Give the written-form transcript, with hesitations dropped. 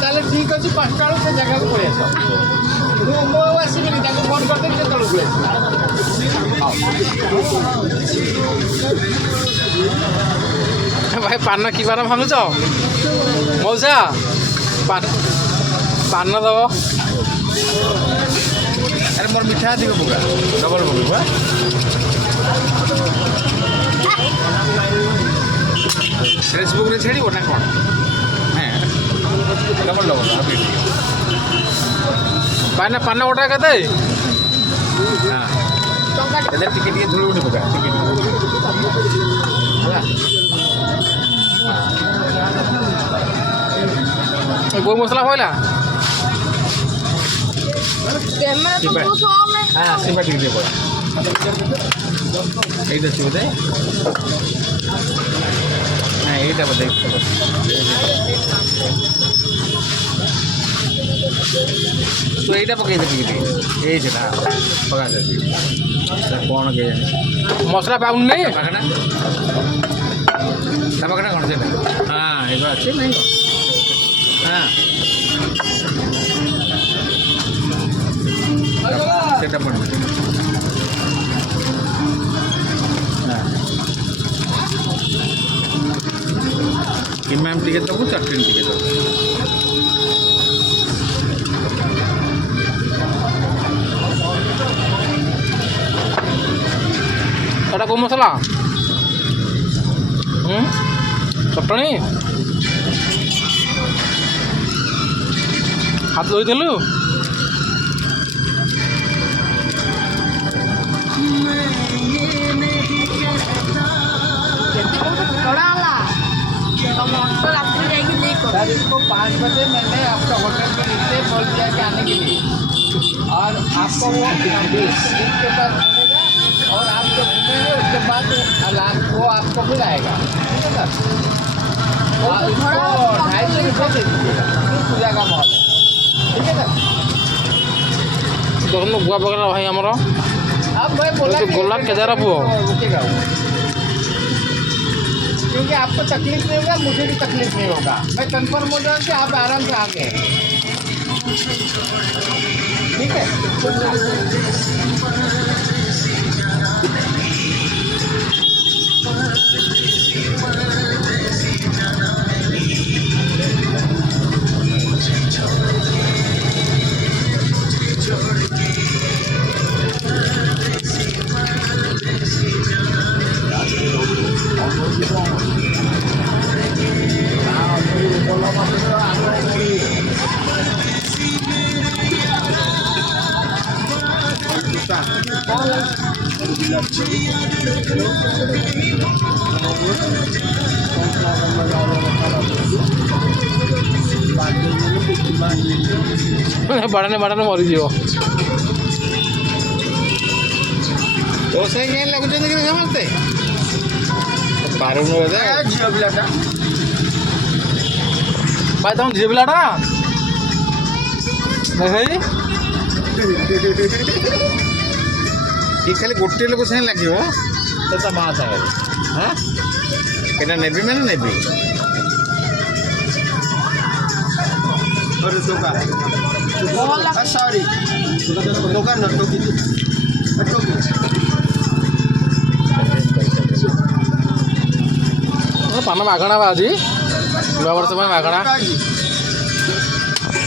ताले ठीक अच्छे 5टा से जगह को पड़े मो आसबिनी फोन करदेवी से तौक भाई पान कि पान भांगुच मौसा पान दब अरे मोर मिठा अधिक पका डबल पका फेसबुक रे छेड़ी ना कौन हाँ डबल डबल अभी पान पान गोटा के हाँ टिके टिके धूल उठी पका गो मसला होइला हाँ सिंबा टिके दे पड़ा এইটা ছিল দে হ্যাঁ এইটা বলে তো এইটা পকাই দে টিকে এই যে না পকা দে কোন কে মশলা পাউন নেই পাকানা পাকানা কোন সেটা হ্যাঁ এবার আছে নাই হ্যাঁ সেটা পড়বে मैम टिके देव चटनी टिके देव এটা কোন মশলা চটনি হাত ধুইদেলু सर इसको 5 बजे मैंने आपका होटल पे नीचे बोल दिया कि आने के लिए और आपको वो बीस के बाद मिलेगा और आप जो घूमेंगे उसके बाद अलार्म वो आपको फिर आएगा ठीक है सर इसको 250 रुपये दे दीजिएगा पूजा का माहौल है ठीक है सर দেখুন গুয়া বাগানের ভাই আমার अब मैं बोला গোলাপ কেদারা পুଅ रुकेगा क्योंकि आपको तकलीफ नहीं होगा मुझे भी तकलीफ नहीं होगा मैं कन्फर्म हो जाऊँ कि आप आराम से आ गए ठीक है ବାଡ଼ାନେ ବାଡ଼ାନେ ମରିଯିବ तो से क्या लगुଛନ୍ତି कि समझते पारुन बोले झियो पिलाटा ଭାଇ ତମ ଝିଅ ପିଲାଟା ଭାଇ ये खाली गोटे लोक साथ लगे तो ता माँ सागर हाँ यहाँ नेबी मैंने नेबी सॉरी दुकान ପାନ ମାଗଣା ବା ଆଜି ନୂଆ ବର୍ଷ ପାଇଁ ମାଗଣା